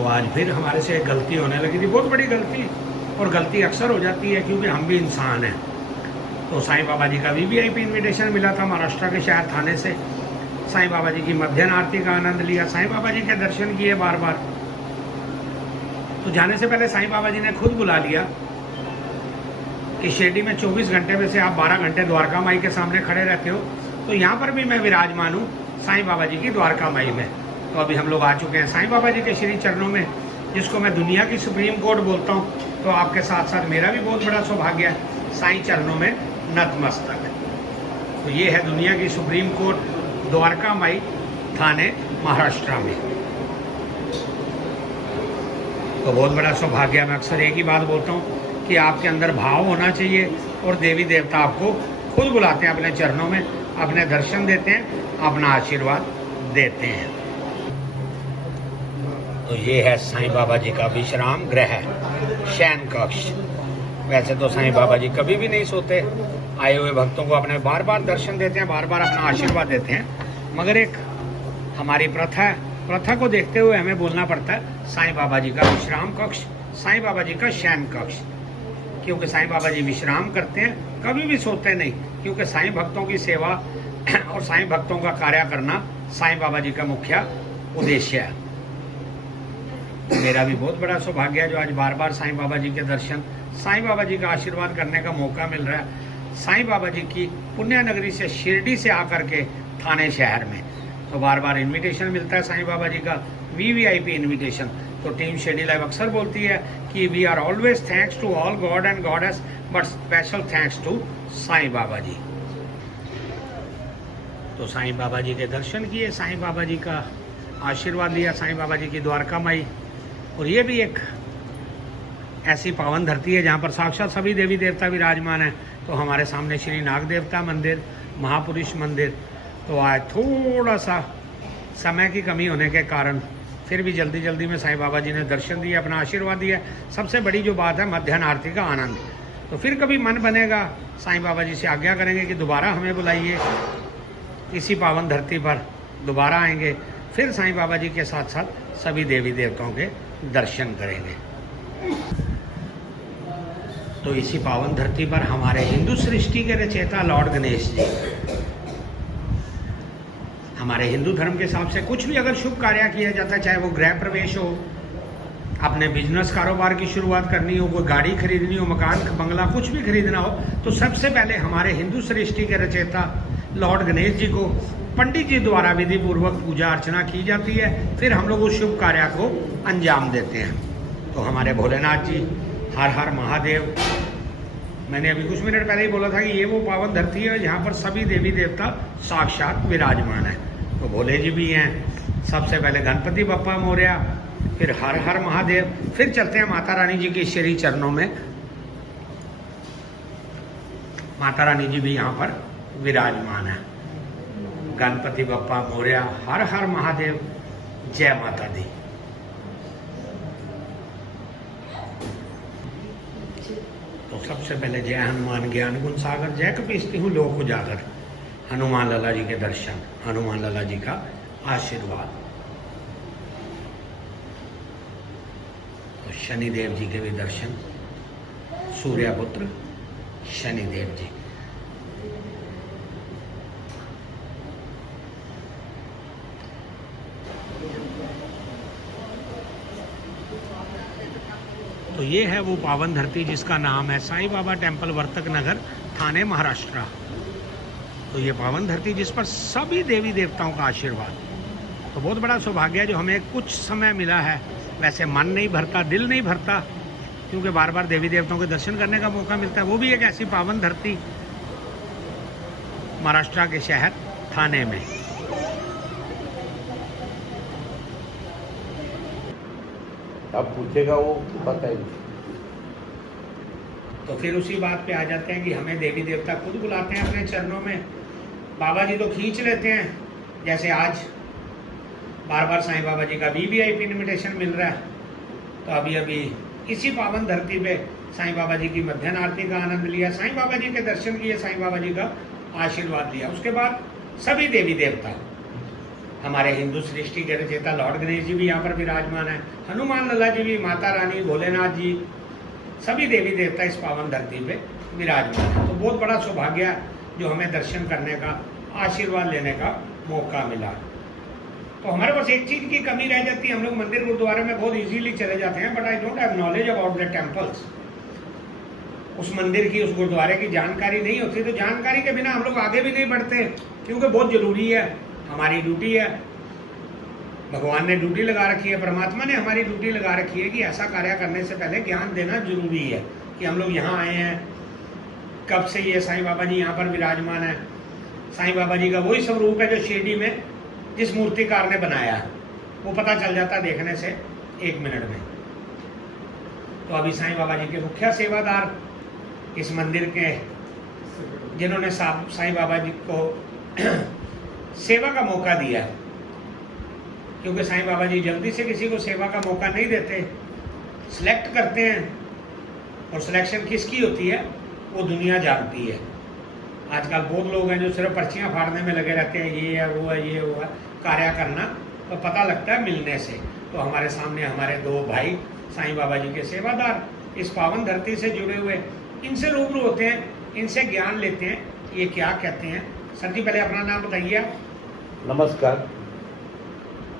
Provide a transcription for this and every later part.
तो आज फिर हमारे से एक गलती होने लगी थी, बहुत बड़ी गलती, और गलती अक्सर हो जाती है क्योंकि हम भी इंसान हैं। तो साईं बाबा जी का वीवीआईपी इनविटेशन मिला था महाराष्ट्र के शहर थाने से। साईं बाबा जी की मध्याह्न आरती का आनंद लिया, साईं बाबा जी के दर्शन किए बार बार। तो जाने से पहले साईं बाबा जी ने खुद बुला लिया कि शिरडी में 24 घंटे में से आप 12 घंटे द्वारका माई के सामने खड़े रहते हो, तो यहाँ पर भी मैं विराजमान हूँ साईं बाबा जी की द्वारका माई में। तो अभी हम लोग आ चुके हैं साईं बाबा जी के श्री चरणों में, जिसको मैं दुनिया की सुप्रीम कोर्ट बोलता हूँ। तो आपके साथ साथ मेरा भी बहुत बड़ा सौभाग्य है साईं चरणों में नतमस्तक। तो ये है दुनिया की सुप्रीम कोर्ट, द्वारका माई थाने महाराष्ट्र में। तो बहुत बड़ा सौभाग्य है। मैं अक्सर एक ही बात बोलता हूँ कि आपके अंदर भाव होना चाहिए, और देवी देवता आपको खुद बुलाते हैं अपने चरणों में, अपने दर्शन देते हैं, अपना आशीर्वाद देते हैं। तो ये है साईं बाबा जी का विश्राम गृह, शयन कक्ष। वैसे तो साईं बाबा जी कभी भी नहीं सोते, आए हुए भक्तों को अपने बार बार दर्शन देते हैं, बार बार अपना आशीर्वाद देते हैं। मगर एक हमारी प्रथा है, प्रथा को देखते हुए हमें बोलना पड़ता है साईं बाबा जी का विश्राम कक्ष, साईं बाबा जी का शयन कक्ष। क्योंकि साईं बाबा जी विश्राम करते हैं, कभी भी सोते नहीं, क्योंकि साईं भक्तों की सेवा और साईं भक्तों का कार्य करना साईं बाबा जी का मुख्य उद्देश्य है। मेरा भी बहुत बड़ा सौभाग्य है जो आज बार बार साईं बाबा जी के दर्शन, साईं बाबा जी का आशीर्वाद करने का मौका मिल रहा है। साईं बाबा जी की पुण्य नगरी से, शिरडी से आकर के थाने शहर में, तो बार बार इनविटेशन मिलता है साईं बाबा जी का, वीवीआईपी इनविटेशन। तो टीम शिरडी लाइव अक्सर बोलती है कि we are always thanks to all god and goddess, but special thanks to Sai Baba ji. तो साईं बाबा जी के दर्शन किए, साईं बाबा जी का आशीर्वाद लिया, साईं बाबा जी की द्वारका माई। और ये भी एक ऐसी पावन धरती है जहाँ पर साक्षात सभी देवी देवता विराजमान हैं। तो हमारे सामने श्री नाग देवता मंदिर, महापुरुष मंदिर। तो आज थोड़ा सा समय की कमी होने के कारण फिर भी जल्दी जल्दी में साईं बाबा जी ने दर्शन दिए, अपना आशीर्वाद दिया। सबसे बड़ी जो बात है मध्याह्न आरती का आनंद। तो फिर कभी मन बनेगा साईं बाबा जी से आज्ञा करेंगे कि दोबारा हमें बुलाइए, इसी पावन धरती पर दोबारा आएंगे, फिर साईं बाबा जी के साथ साथ सभी देवी देवताओं के दर्शन करेंगे। तो इसी पावन धरती पर हमारे हिंदू सृष्टि के रचयिता लॉर्ड गणेश जी, हमारे हिंदू धर्म के हिसाब से कुछ भी अगर शुभ कार्य किया जाता है, चाहे वो गृह प्रवेश हो, अपने बिजनेस कारोबार की शुरुआत करनी हो, कोई गाड़ी खरीदनी हो, मकान बंगला कुछ भी खरीदना हो, तो सबसे पहले हमारे हिंदू सृष्टि के रचयिता लॉर्ड गणेश जी को पंडित जी द्वारा विधि पूर्वक पूजा अर्चना की जाती है। फिर हम लोग उस शुभ कार्य को अंजाम देते हैं। तो हमारे भोलेनाथ जी, हर हर महादेव। मैंने अभी कुछ मिनट पहले ही बोला था कि ये वो पावन धरती है जहाँ पर सभी देवी देवता साक्षात विराजमान है। तो भोले जी भी हैं, सबसे पहले गणपति बप्पा मोरया, फिर हर हर महादेव, फिर चलते हैं माता रानी जी के श्री चरणों में। माता रानी जी भी यहाँ पर विराजमान है। गणपति बप्पा मोरया, हर हर महादेव, जय माता दी। तो सबसे पहले जय हनुमान ज्ञान गुण सागर, जय कपीसती हूँ लोक उजागर। हनुमान लाला जी के दर्शन, हनुमान लाला जी का आशीर्वाद। तो शनिदेव जी के भी दर्शन, सूर्यपुत्र शनिदेव जी। तो ये है वो पावन धरती जिसका नाम है साईं बाबा टेम्पल, वर्तक नगर, थाने महाराष्ट्र। तो ये पावन धरती जिस पर सभी देवी देवताओं का आशीर्वाद। तो बहुत बड़ा सौभाग्य है जो हमें कुछ समय मिला है। वैसे मन नहीं भरता, दिल नहीं भरता, क्योंकि बार बार देवी देवताओं के दर्शन करने का मौका मिलता है। वो भी एक ऐसी पावन धरती महाराष्ट्र के शहर थाने में। अब पूछेगा वो बताएंगे। तो फिर उसी बात पे आ जाते हैं कि हमें देवी देवता खुद बुलाते हैं अपने चरणों में। बाबा जी तो खींच लेते हैं, जैसे आज बार बार साईं बाबा जी का वीवीआईपी इनविटेशन मिल रहा है। तो अभी अभी इसी पावन धरती पे साईं बाबा जी की मध्याह्न आरती का आनंद लिया, साईं बाबा जी के दर्शन किए, साईं बाबा जी का आशीर्वाद लिया। उसके बाद सभी देवी देवता हमारे हिंदू सृष्टि के रचयिता लॉर्ड गणेश जी भी यहाँ पर विराजमान है, हनुमान लल्ला जी भी, माता रानी, भोलेनाथ जी, सभी देवी देवता इस पावन धरती पे विराजमान है। तो बहुत बड़ा सौभाग्य है जो हमें दर्शन करने का, आशीर्वाद लेने का मौका मिला। तो हमारे पास एक चीज़ की कमी रह जाती है, हम लोग मंदिर गुरुद्वारे में बहुत इजीली चले जाते हैं, but I don't have knowledge about the temples. उस मंदिर की, उस गुरुद्वारे की जानकारी नहीं होती, तो जानकारी के बिना हम लोग आगे भी नहीं बढ़ते, क्योंकि बहुत जरूरी है, हमारी ड्यूटी है। भगवान ने ड्यूटी लगा रखी है, परमात्मा ने हमारी ड्यूटी लगा रखी है कि ऐसा कार्य करने से पहले ज्ञान देना जरूरी है कि हम लोग यहाँ आए हैं, कब से ये साईं बाबा जी यहाँ पर विराजमान है। साईं बाबा जी का वही स्वरूप है जो शिरडी में जिस मूर्तिकार ने बनाया है, वो पता चल जाता है देखने से 1 मिनट में। तो अभी साईं बाबा जी के मुख्य सेवादार इस मंदिर के, जिन्होंने साईं बाबा जी को सेवा का मौका दिया, क्योंकि साईं बाबा जी जल्दी से किसी को सेवा का मौका नहीं देते, सिलेक्ट करते हैं, और सिलेक्शन किसकी होती है वो दुनिया जानती है। आजकल बहुत लोग हैं जो सिर्फ पर्चियां फाड़ने में लगे रहते हैं, ये है वो है, ये वो है, कार्य करना तो पता लगता है मिलने से। तो हमारे सामने हमारे 2 भाई साईं बाबा जी के सेवादार इस पावन धरती से जुड़े हुए, इनसे रूबरू होते हैं, इनसे ज्ञान लेते हैं, ये क्या कहते हैं। सर जी पहले अपना नाम बताइए आप। नमस्कार,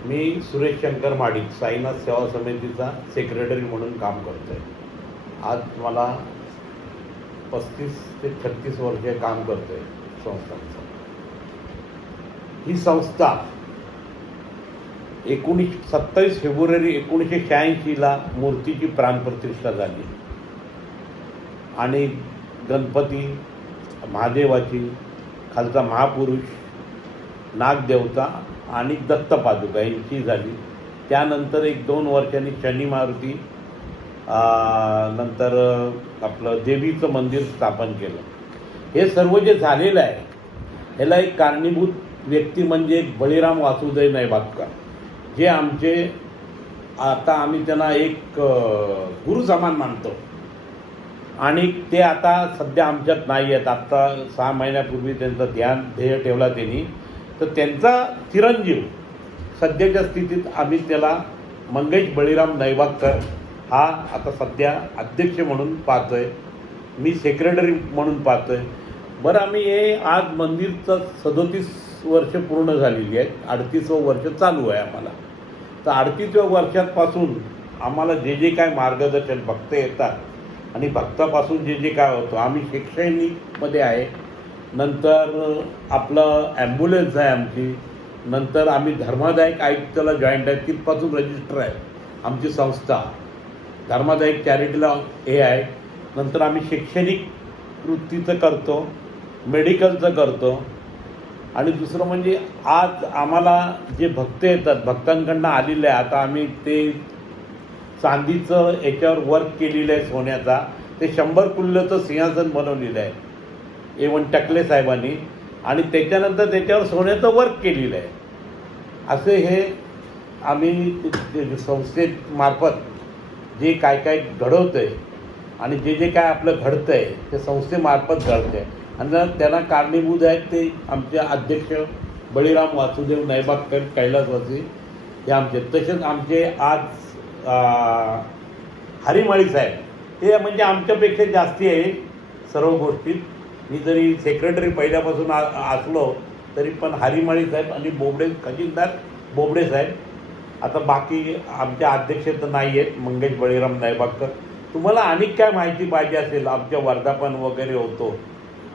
मी सुरेश शंकर माडिक, साईनाथ सेवा समितीचा सेक्रेटरी म्हणून काम करतोय। आज मला 35 ते 36 वर्षे काम करतोय संस्थांचं। ही संस्था 27 फेब्रुवारी 1986ला मूर्तीची प्राणप्रतिष्ठा झाली आणि गणपती, महादेवाची, खालचा महापुरुष, नागदेवता आणि दत्तपादुका यांची झाली। त्यानंतर 1-2 वर्षांनी शनी मारुती, नंतर आपलं देवीचं मंदिर स्थापन केलं। हे सर्व जे झालेलं आहे ह्याला एक कारणीभूत व्यक्ती म्हणजे बळीराम वासुदेव नैबातकर, जे आमचे, आता आम्ही त्यांना एक गुरु समान मानतो आणि ते आता सध्या आमच्यात नाही आहेत। आत्ता 6 महिन्यापूर्वी त्यांचं ध्येय ठेवला त्यांनी, तर त्यांचा चिरंजीव सध्याच्या स्थितीत आम्ही त्याला मंगेश बळीराम नैबातकर हा आता सध्या अध्यक्ष म्हणून पाहतोय, मी सेक्रेटरी म्हणून पाहतोय। बरं, आम्ही हे आज मंदिरचं 37 वर्ष पूर्ण झालेली आहेत, 38वं वर्ष चालू आहे आम्हाला। तर 38व्या वर्षापासून आम्हाला जे जे काय मार्गदर्शन भक्त येतात आणि भक्तापासून जे जे काय होतं, आम्ही शैक्षणिकमध्ये आहे, नंतर आपलं ॲम्ब्युलन्स आहे आमची, नंतर आम्ही धर्मादायक आयुक्ताला जॉईंट आहे, तिथपासून रजिस्टर आहे आमची संस्था, धर्मादायक चॅरिटीला हे आहे। नंतर आम्ही शैक्षणिक वृत्तीचं करतो, मेडिकलचं करतो, आणि दुसरं म्हणजे आज आम्हाला जे भक्त येतात, भक्तांकडनं आलेले आहे, आता आम्ही ते चांदीचं याच्यावर वर्क केलेलं आहे सोन्याचा, ते 100 कुल्लचं सिंहासन बनवलेलं आहे A1 टकले साहेबांनी, आणि त्याच्यानंतर त्याच्यावर सोन्याचं वर्क केलेलं आहे। असे हे आम्ही संस्थेमार्फत जे काय काय घडवतं आहे आणि जे जे काय आपलं घडतं आहे ते संस्थेमार्फत घडतं आहे, आणि त्यांना कारणीभूत आहेत ते आमचे अध्यक्ष बळीराम वासुदेव नैबातकर कैलासवासी हे आमचे। तसेच आमचे आज हरिमाळी साहेब, हे म्हणजे आमच्यापेक्षा जास्ती आहे सर्व गोष्टीत। मी जरी सेक्रेटरी पहिल्यापासून असलो तरी पण हरिमाळी साहेब आणि बोबडे, खजिनदार बोबडे साहेब, आता बाकी आमच्या अध्यक्ष तर नाही आहेत, मंगेश बळीराम नैबातकर। तुम्हाला आणि काय माहिती पाहिजे असेल, आमच्या वर्धापन वगैरे होतो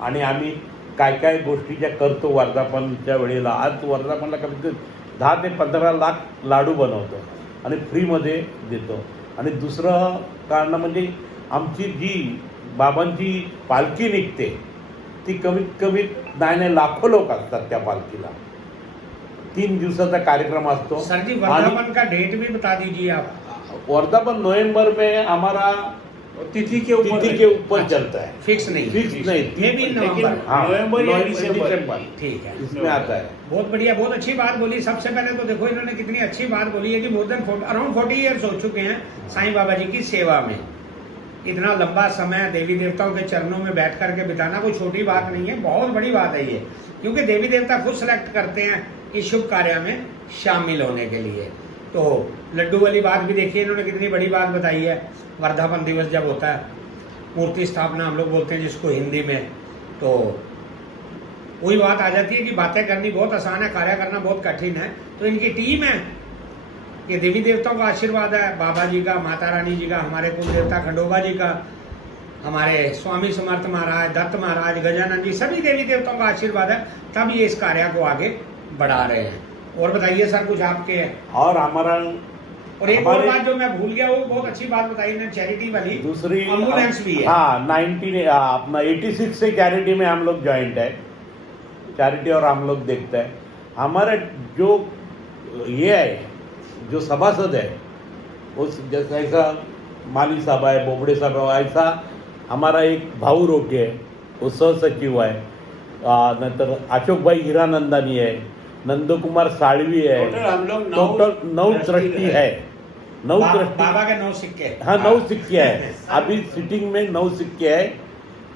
आणि आम्ही काय काय गोष्टीच्या करतो वर्धापनच्या वेळेला। आज वर्धापनला कमीत कमी 10 ते 15 लाख लाडू बनवतो आणि फ्रीमध्ये देतो। आणि दुसरं कारण म्हणजे आमची जी बाबांची पालखी निघते ती कमीत कमी नाही लाखो लोक असतात त्या पालखीला। 3 दिवसाचा कार्यक्रम असतो। सर जी वर्धापन का डेट भी बता दीजिए आप। वर्धापन नवंबर में हमारा तिथि के ऊपर चलता है, फिक्स नहीं, ये भी नवंबर या दिसंबर, ठीक है, इसमें आता है। बहुत बढ़िया, बहुत अच्छी बात बोली। सबसे पहले तो देखो इन्होंने कितनी अच्छी बात बोली है कि मोर देन अराउंड 40 ईयर्स हो चुके हैं साईं बाबा जी की सेवा में। इतना लंबा समय देवी देवताओं के चरणों में बैठ करके बिताना कोई छोटी बात नहीं है, बहुत बड़ी बात है ये, क्योंकि देवी देवता खुद सेलेक्ट करते हैं इस शुभ कार्य में शामिल होने के लिए। तो लड्डू वाली बात भी देखिए इन्होंने कितनी बड़ी बात बताई है। वर्धापन दिवस जब होता है, मूर्ति स्थापना हम लोग बोलते हैं जिसको हिंदी में, तो वही बात आ जाती है कि बातें करनी बहुत आसान है, कार्य करना बहुत कठिन है। तो इनकी टीम है, ये देवी देवताओं का आशीर्वाद है, बाबा जी का, माता रानी जी का, हमारे कुल देवता खंडोबा जी का, हमारे स्वामी समर्थ महाराज, दत्त महाराज, गजानन जी, सभी देवी देवताओं का आशीर्वाद है, तब ये इस कार्य को आगे बढ़ा रहे हैं। और बताइए सर कुछ आपके। और हमारा और एक और बात जो मैं भूल गया, वो बहुत अच्छी बात बताई ने, चैरिटी वाली, दूसरी एम्बुलेंस भी है। हाँ, 86 से चैरिटी में हम लोग ज्वाइंट है, चैरिटी और हम लोग देखते हैं। हमारा जो ये है, जो सभासद है, उस जैसा ऐसा माली साहब है, बोबड़े साहब है, ऐसा हमारा एक भाऊ रोके है, वो सहसचिव है, नंतर अशोक भाई हीरानंदानी है, नंदू कुमार साळवी है, टोटल हम लोग टोटल 9 ट्रस्टी है, 9 ट्रस्टी। बाबा के 9 सिक्के। हाँ, 9 सिक्के है, अभी सिटिंग में 9 सिक्के है।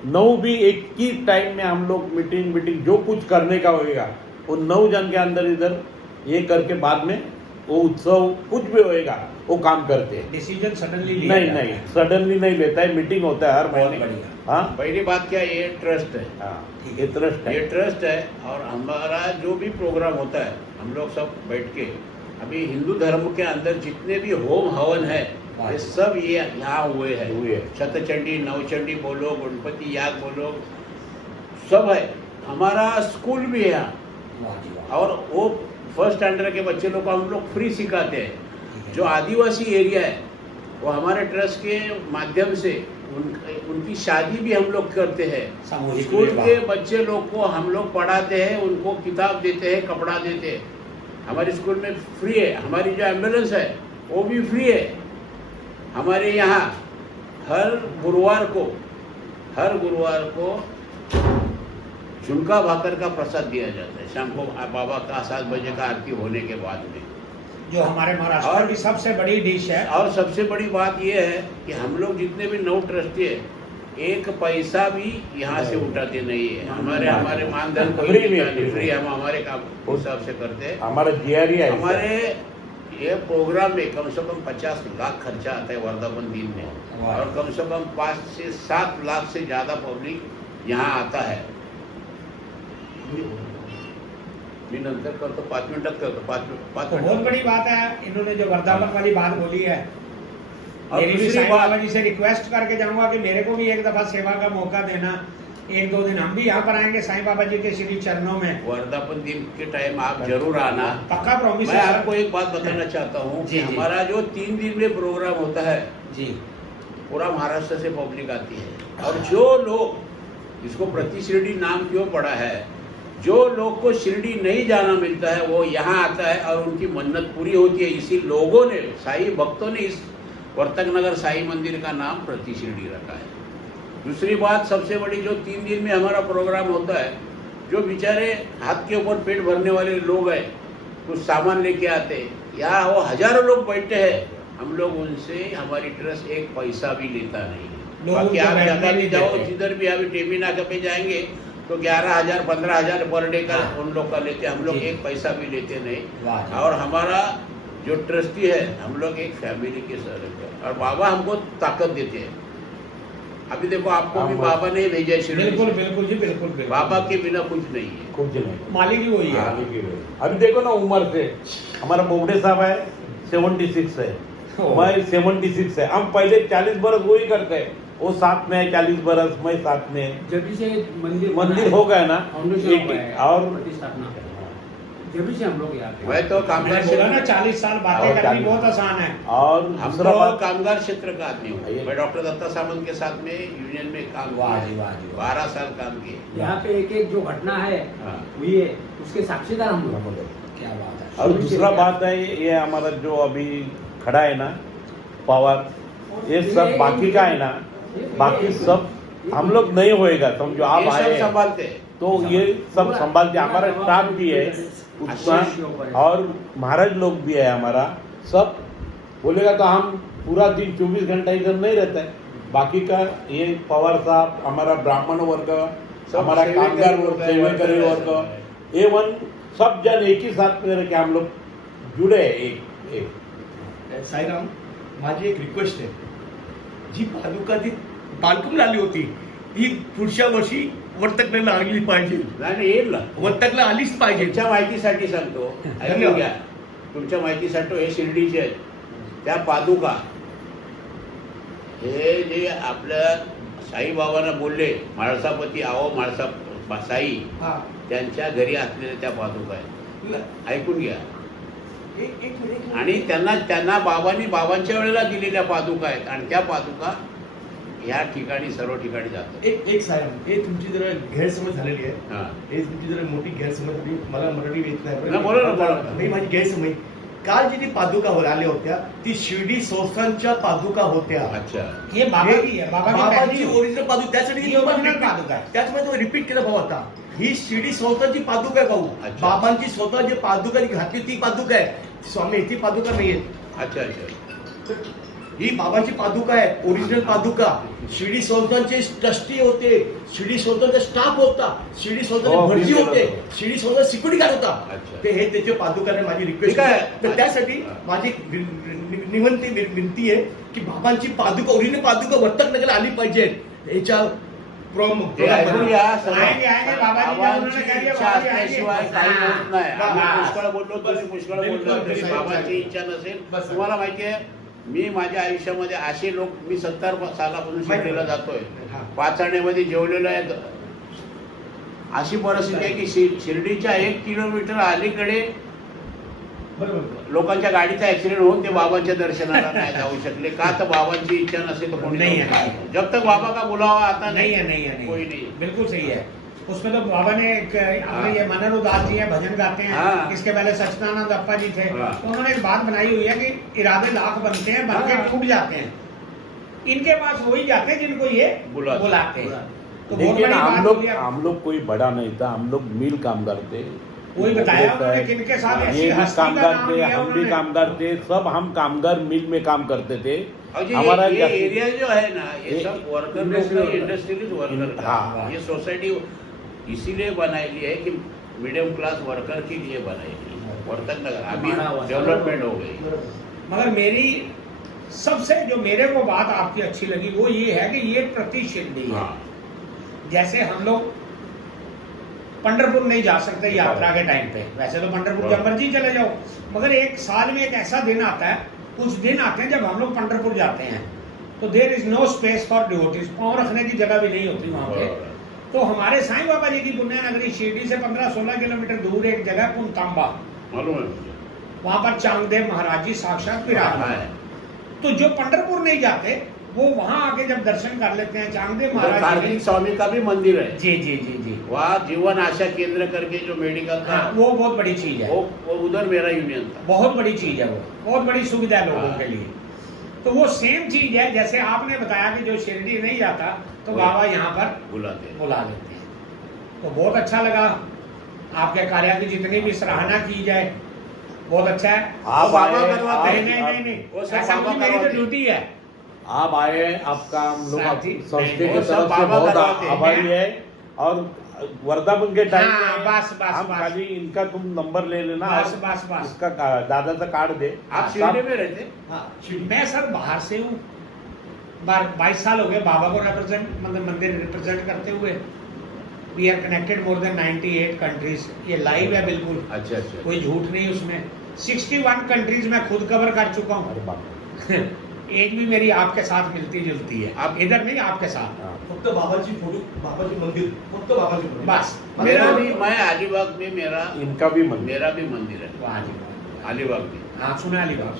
9 भी एक ही टाइम में हम लोग मीटिंग जो कुछ करने का होएगा वो 9 जन के अंदर इधर ये करके बाद में वो उत्सव कुछ भी होएगा वो काम करते हैं। डिसीजन सडनली नहीं सडनली नहीं लेता है, मीटिंग होता है हर महीने। हाँ, पहली बात क्या, ये ट्रस्ट है, हाँ, ये ट्रस्ट है, ये ट्रस्ट है। और हमारा जो भी प्रोग्राम होता है हम लोग सब बैठ के, अभी हिंदू धर्म के अंदर जितने भी होम हवन है ये सब ये यहाँ हुए हैं। शतचंडी, नवचंडी बोलो, गणपति याग बोलो, सब है। हमारा स्कूल भी है यहाँ, और वो फर्स्ट स्टैंडर्ड के बच्चे लोग को हम लोग फ्री सिखाते हैं। जो आदिवासी एरिया है वो हमारे ट्रस्ट के माध्यम से उनकी शादी भी हम लोग करते हैं। स्कूल के बच्चे लोग को हम लोग पढ़ाते हैं, उनको किताब देते हैं, कपड़ा देते हैं। हमारे स्कूल में फ्री है। हमारी जो एम्बुलेंस है वो भी फ्री है। हमारे यहाँ हर गुरुवार को झुमका भाकर का प्रसाद दिया जाता है शाम को बाबा का 7 बजे का आरती होने के बाद में, जो हमारे महाराष्ट्र की सबसे बड़ी डिश है। और सबसे बड़ी बात यह है कि हम लोग जितने भी 9 ट्रस्टी है, एक पैसा भी यहाँ से उठाते नहीं है। हमारे मानधन को फ्री हम हमारे काम हिसाब से करते हैं। हमारा जीआरई है। हमारे ये प्रोग्राम में कम से कम 50 लाख खर्चा आता है वर्धापन दिन में, और कम से कम 5 से 7 लाख से ज्यादा पब्लिक यहाँ आता है। मी नंतर करतो, 5 मिनिटात करतो, 5 तो बहुत बड़ी बात है इन्होंने जो वर्धापन वाली बात बोली है। और मेरी भी दूसरी साईं बात, बाबा जी से रिक्वेस्ट करके जाऊंगा कि मेरे को भी एक दफा सेवा का मौका देना। 1-2 दिन हम भी यहाँ पर आएंगे साईं बाबा जी के श्री चरणों में। वर्धापन दिन के टाइम आप जरूर आना, पक्का प्रॉमिस मैं है। आपको एक बात बताना चाहता हूँ कि हमारा जो 3 दिन में प्रोग्राम होता है जी, पूरा महाराष्ट्र से पब्लिक आती है। और जो लोग, इसको प्रति शिरडी नाम क्यों पड़ा है, जो लोग को शिरडी नहीं जाना मिलता है वो यहाँ आता है और उनकी मन्नत पूरी होती है। इसी लोगों ने, साईं भक्तों ने इस वर्तक नगर साईं मंदिर का नाम प्रति शिरडी रखा है। दूसरी बात सबसे बड़ी, जो 3 दिन में हमारा प्रोग्राम होता है, जो बेचारे हाथ के ऊपर पेट भरने वाले लोग हैं, कुछ सामान लेके आते हैं, यहाँ वो हजारों लोग बैठे हैं, हम लोग उनसे, हमारी ट्रस्ट एक पैसा भी लेता नहीं है। बाकी आप जगह भी जाओ, जिधर भी अभी टेमी नाका पे जाएंगे तो 11,000 15,000 पर डे का उन लोग का लेते हैं, हम लोग एक पैसा भी लेते नहीं। और हमारा जो ट्रस्टी है, हम लोग एक फैमिली के सर है, और बाबा हमको ताकत देते हैं। अभी देखो आपको भी बाबा ने भेजा है शिरडी। बिल्कुल बिल्कुल जी, बिल्कुल बिल्कुल। बाबा के बिना कुछ नहीं है, कुछ नहीं, मालिक ही वही है। अभी देखो ना उम्र से हमारा बोबड़े साहब है 76 है, मैं 76 है। हम पहले 40 बरस वही करते हैं, वो साथ में है 40 बरस, मैं साथ में है। जब से मंदिर हो गया ना, और प्रतिष्ठापना जब से हम लोग यहाँ पे। मैं तो कामगार बोला ना क्षेत्र, 40 साल बातें करनी बहुत आसान है। और हम दूसरा तो बात, कामगार क्षेत्र का आदमी हूँ। मैं डॉक्टर दत्ता सामंत के साथ में यूनियन में काम वाह जी, किया, वाह जी, 12 साल काम किए। यहाँ पे एक जो घटना है हाँ। हुई है, उसके साक्षीदार हम लोग। क्या बात है। और दूसरा बात है ये हमारा जो अभी खड़ा है ना पावर, ये सब बाकी का है ना, बाकी सब हम लोग नहीं होएगा, समझो आप ये सब आए संभालते हैं। तो ये सब संभालते, हमारा स्टाफ भी है उतना, और महाराज लोग भी है हमारा। सब बोलेगा तो हम पूरा दिन 24 घंटा इधर नहीं रहता है। बाकी का ये पवार साहब, हमारा ब्राह्मण वर्ग, हमारा कामगार वर्ग, सेवेकरी वर्ग, एवं सब जन एक ही साथ में रह के हम लोग जुडे एक साईराम, माझी एक रिक्वेस्ट आहे. जी पादुका ती बांधून आली होती ती पुढच्या वर्षी वर्तकला आली पाहिजे. नाही येईल ना. वर्तकला आलीच पाहिजे. तुमच्या माहितीसाठी सांगतो, ऐकून धन्यवाद. घ्या. तुमच्या माहितीसाठी हे शिर्डीचे आहेत. त्या पादुका हे जे आपल्या साईबाबांना बोलले, म्हाळसापती आओ म्हाळसा साई, हा. त्यांच्या घरी असलेल्या त्या पादुका आहेत. ऐकून घ्या. एक मिनिट. आणि त्यांना बाबांच्या वेळेला दिलेल्या पादुका आहेत आणि त्या पादुका ह्या ठिकाणी सर्व ठिकाणी जातात. एक साईराम, हे तुमची जरा गैरसमज झालेली आहे. हा. हे तुमची जरा मोठी गैरसमज झाली. मला मराठी येत नाही. नाही, बोला ना, बोला ना. नाही, माझी गैरसमज. काल जी ती पादुकावर आल्या होत्या ती शिर्डी संस्थांच्या पादुका होत्या. अच्छा. ये बाबा की है, बाबा की बाबाची पहली ओरिजिनल पादुका. त्यासाठी ही original पादुका आहे. त्याचमुळे रिपीट केलं भाऊ. आता ही शिर्डी संस्थांची पादुका आहे भाऊ. अच्छा. बाबांची स्वतः जी पादुका घातली ती पादुका आहे. स्वामी ती पादुका नाहीये. अच्छा अच्छा. ही बाबाची पादुका आहे, ओरिजिनल पादुका. शिर्डी संस्थांचे ट्रस्टी होते, शिर्डी संस्थांचा स्टाफ होता, शिर्डी संस्थांचे हो, भटजी मी होते, गेलो. शिर्डी संस्था सिक्युरिटी गार्ड होता. अच्छा. ते हे त्याचे पादुकाने माझी रिक्वेस्ट ठीक आहे. आहे. तर त्यासाठी माझी विनंती आहे की बाबांची पादुका, ओरिजिनल पादुका वर्तक नगरला आली पाहिजे. याच्या ते ऐकून घ्या. आएंगे, बाबाजी ने उन्होंने कहा ये इच्छा बाबाजी असल्याशिवाय आएंगे. काही होत नाही. आम्ही बस. पुष्कळ बोललो, तुम्ही पुष्कळ बिलकुल, बोललो. तरी बिलकुल. बाबाची इच्छा नसेल. बस. तुम्हाला माहिती आहे, मी माझ्या आयुष्यामध्ये असे लोक, मी 70 सालापासून शिर्डीला जातोय, हा. पाचाण्यामध्ये जेवलेलो आहे. अशी परिस्थिती आहे की शिर्डीच्या 1 किलोमीटर अलीकडे बरोबर. लोकांच्या गाडीचा ऍक्सिडेंट होऊन ते बाबांच्या दर्शनाला नाही जाऊ शकले. का तर बाबांची इच्छा नसेल तर कोणी नहीं है, जाऊ नहीं शकत. जब तक बाबा का बुलावा आता नहीं है, नहीं है, कोई नहीं नहीं. है. बिल्कुल सही है. उसमें तो बाबा ने एक अपने ये मनन उदास जी हैं, भजन गाते हैं. हाँ. इसके पहले सच्चिदानंद अप्पा जी थे. हाँ. तो उन्होंने एक बात बनाई हुई है कि इरादे लाख बनते हैं, बन के हाँ. टूट जाते हैं. इनके पास वही जाते हैं जिनको ये बुलाते हैं. तो बहुत लेकिन बड़ी बात होगी. हम लोग कोई बड़ा नहीं था, हम लोग मिल काम करते. वही बताया उन्होंने किनके साथ ऐसी ये भी हस्ती काम का नाम करते, लिया हम भी उन्होंने. काम करते, सब हम कामगार मिल में काम करते थे. और हमारा ये जाति- एरिया जो है ना, ये ये सब वर्कर इंडस्ट्रियल लोग, इंडस्ट्रियलिस्ट वर्कर हाँ. का. ये सोसाइटी इसीलिए बनाई है कि मिडियम क्लास वर्कर के लिए बनाई है. वर्तक नगर अभी डेवलपमेंट हो गई. मगर मेरी सबसे जो मेरे को बात आपकी अच्छी लगी वो ये है कि ये प्रति शिरडी है. हाँ. जैसे हम लोग पंढरपुर नहीं जा सकते यात्रा के टाइम पे, वैसे तो पंढरपुर जब मर्जी चले जाओ, मगर एक साल में एक ऐसा दिन आता है, कुछ दिन आते हैं जब हम लोग पंढरपुर जाते हैं तो there is no space for devotees. पाँव रखने की जगह भी नहीं होती वहाँ पे. तो हमारे साईं बाबा जी की पुण्य नगरी शिरडी से 15-16 किलोमीटर दूर एक जगह पुनतांबा, मालूम है मुझे. वहां पर चांगदेव महाराज जी साक्षात विराजमान है. है. तो जो पंढरपुर नहीं जाते वो वहां आके जब दर्शन कर लेते हैं चांगदेव महाराज जी कार्तिक के. स्वामी का भी मंदिर है. जी जी जी जी. वहाँ जीवन आशा केंद्र करके जो मेडिकल था, हाँ, वो बहुत बड़ी चीज है. वो उधर मेरा यूनियन था. बहुत बड़ी चीज है, वो बहुत बड़ी सुविधा है लोगों के लिए. तो वो सेम चीज है जैसे आपने बताया कि जो शिरडी नहीं जाता तो बाबा यहाँ पर बुलाते हैं. बुला लेते हैं. तो बहुत अच्छा लगा. आपके कार्य की जितनी भी सराहना की जाए बहुत अच्छा है. आप बाबा आए, करवाते नहीं हैं. नहीं नहीं वो नहीं, सब ऐसा बाबा नहीं, मेरी तो करवाते हैं. ड्यूटी है. आप आए, आपका हम लोग साथी, संस्थे नहीं, की वो सब तरफ से बाबा बहुत करवाते हैं. आभारी है. और वर्धापन के टाइम हाँ, में बस, बस, हम बस. खाली इनका तुम नंबर ले लेना बस और बस बस. इसका दादा का कार्ड दे. आप शिरडी में रहते? हाँ, मैं सर बाहर से हूँ. 22 साल हो गए बाबा को रिप्रेजेंट, मतलब मंदिर रिप्रेजेंट करते हुए. We are connected more than 98 countries. ये लाइव है बिल्कुल, अच्छा अच्छा. कोई झूठ नहीं उसमें. 61 कंट्रीज में खुद कवर कर चुका हूँ. अरे बाप. एज भी मेरी आपके साथ मिलती जुलती है. आप- इधर नहीं, आपके साथ. हाँ. फक्त बाबाची फोटो, बाबाची मंदिर, फक्त बाबाची मंदिर. बस. मेरा भी, मैं अलीबाग में मेरा इनका भी मंदिर. मेरा भी मंदिर है. वाह जी वाह. अलीबाग में. हाँ सुना ली बात.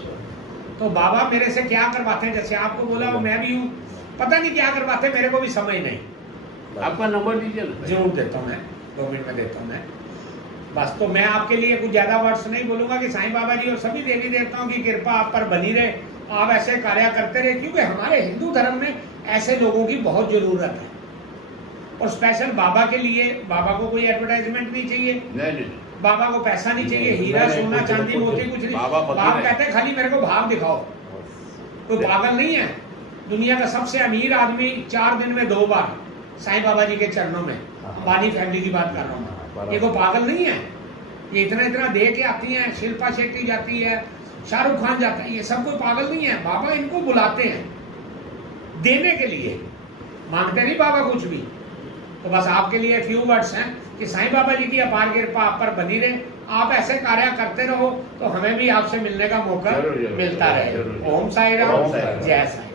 तो बाबा मेरे से क्या करवाते हैं, जैसे आपको बोला वो मैं भी हूँ, पता नहीं क्या करवाते हैं, मेरे को भी समझ नहीं. आपका नंबर दीजिए ना. जरूर देता हूँ मैं, 2 मिनट में देता हूँ मैं. बस. तो मैं आपके लिए कुछ ज्यादा वर्ड्स नहीं बोलूंगा कि साईं बाबा जी और सभी देवी देवताओं की कृपा आप पर बनी रहे, आप ऐसे कार्य करते रहे, क्योंकि हमारे हिंदू धर्म में ऐसे लोगों की बहुत जरूरत है. और स्पेशल बाबा के लिए, बाबा को कोई एडवर्टाइजमेंट नहीं चाहिए, नहीं नहीं. बाबा को पैसा नहीं चाहिए, नहीं, हीरा नहीं, सोना कुछ चांदी नहीं, मोती कुछ नहीं. बाबा फकीर बाप है. कहते हैं खाली मेरे को भाव दिखाओ. कोई पागल नहीं है. दुनिया का सबसे अमीर आदमी 4 दिन में 2 बार साईं बाबा जी के चरणों में, अंबानी फैमिली की बात कर रहा हूँ मैं. ये कोई पागल नहीं है. ये इतना इतना दे के आती हैं, शिल्पा शेट्टी जाती है, शाहरुख खान जाता है, ये सब कोई पागल नहीं है। बाबा इनको बुलाते हैं देने के लिए, मांगते नहीं बाबा कुछ भी। तो बस आपके लिए फ्यू वर्ड्स हैं कि साईं बाबा जी की अपार कृपा आप पर बनी रहे, आप ऐसे कार्य करते रहो तो हमें भी आपसे मिलने का मौका जरूर, जरूर, मिलता रहे। जरूर, जरूर। ओम साई राम, ओम साई राम। जय साई।